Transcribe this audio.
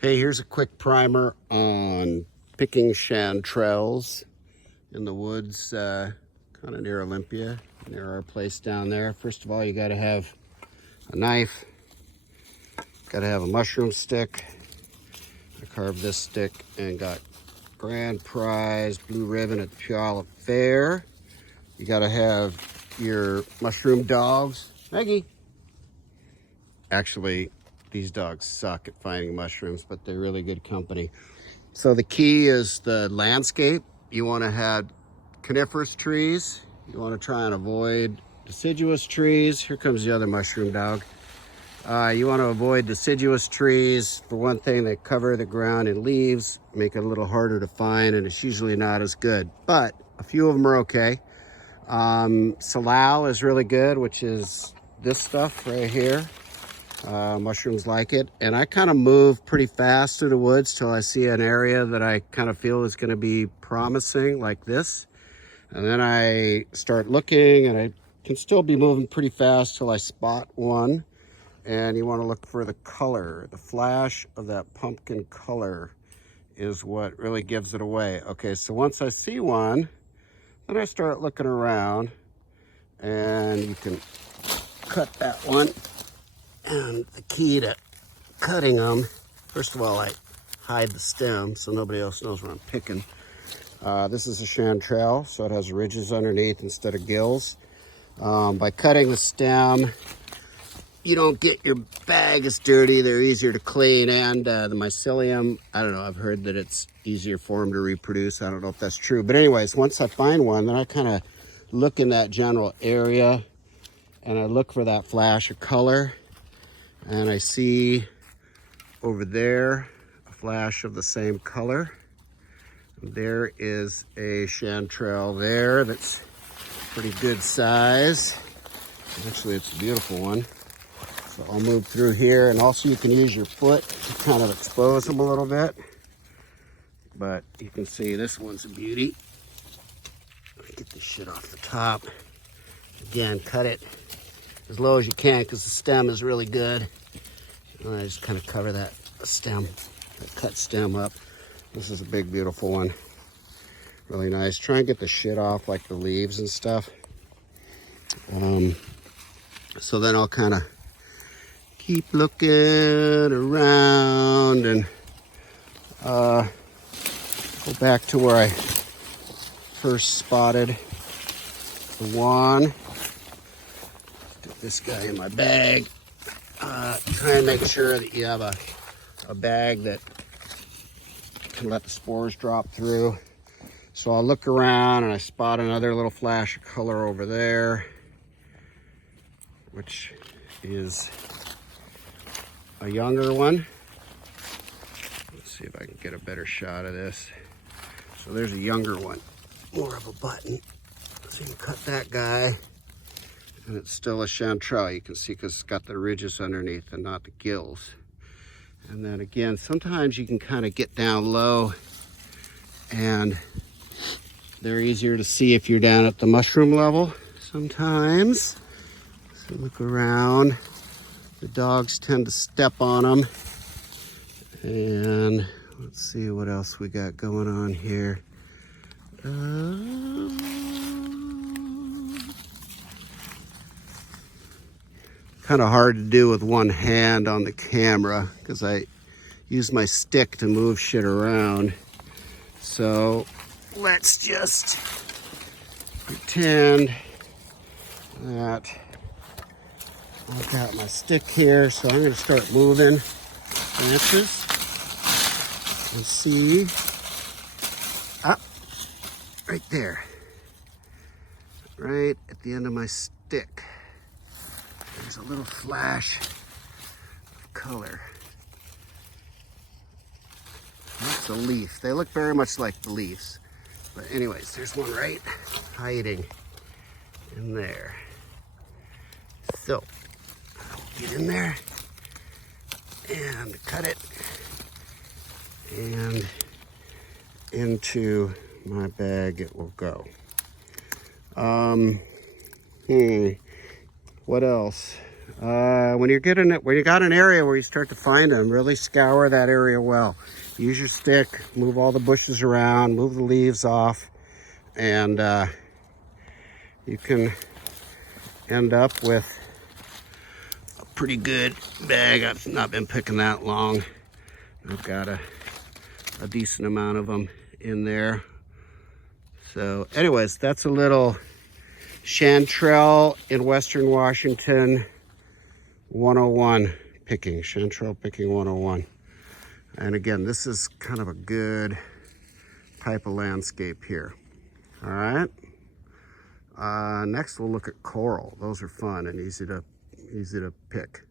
Hey, here's a quick primer on picking chanterelles in the woods, kind of near Olympia, near our place down there. First of all, you got to have a knife, got to have a mushroom stick. I carved this stick and got grand prize blue ribbon at the Puyallup Fair. You got to have your mushroom dogs. Maggie. Actually, these dogs suck at finding mushrooms, but they're really good company. So the key is the landscape. You want to have coniferous trees. You want to try and avoid deciduous trees. Here comes the other mushroom dog. You want to avoid deciduous trees. For one thing, they cover the ground in leaves, make it a little harder to find, and it's usually not as good. But a few of them are okay. Salal is really good, which is this stuff right here. Mushrooms like it, and I kind of move pretty fast through the woods till I see an area that I kind of feel is going to be promising, like this, and then I start looking, and I can still be moving pretty fast till I spot one. And you want to look for the color. The flash of that pumpkin color is what really gives it away. Okay, so once I see one, then I start looking around, and you can cut that one. And the key to cutting them, first of all, I hide the stem so nobody else knows where I'm picking. This is a chanterelle, so it has ridges underneath instead of gills. By cutting the stem, you don't get your bag as dirty. They're easier to clean, and the mycelium, I don't know, I've heard that it's easier for them to reproduce. I don't know if that's true. But anyways, once I find one, then I kind of look in that general area, and I look for that flash of color. And I see over there a flash of the same color. There is a chanterelle there that's pretty good size. Actually, it's a beautiful one. So I'll move through here, and also you can use your foot to kind of expose them a little bit. But you can see this one's a beauty. Let me get this shit off the top. Again, cut it as low as you can because the stem is really good. And I just kind of cover that stem, that cut stem up. This is a big, beautiful one. Really nice. Try and get the shit off, like the leaves and stuff. So then I'll kind of keep looking around and go back to where I first spotted the one. Put this guy in my bag. Try and make sure that you have a bag that can let the spores drop through. So I'll look around and I spot another little flash of color over there, which is a younger one. Let's see if I can get a better shot of this. So there's a younger one, more of a button. So you can cut that guy. And it's still a chanterelle, you can see, because it's got the ridges underneath and not the gills. And then again, sometimes you can kind of get down low and they're easier to see if you're down at the mushroom level sometimes. So look around. The dogs tend to step on them. And let's see what else we got going on here. Kind of hard to do with one hand on the camera because I use my stick to move shit around. So let's just pretend that I've got my stick here. So I'm going to start moving branches and see up right there, right at the end of my stick. There's a little flash of color. That's a leaf. They look very much like the leaves. But anyways, there's one right hiding in there. So I'll get in there and cut it and into my bag it will go. What else? When you got an area where you start to find them, really scour that area well. Use your stick, move all the bushes around, move the leaves off, and you can end up with a pretty good bag. I've not been picking that long. I've got a decent amount of them in there. So anyways, that's a little chanterelle in Western Washington 101 picking, chanterelle picking 101. And again, this is kind of a good type of landscape here. All right. Next we'll look at coral. Those are fun and easy to pick.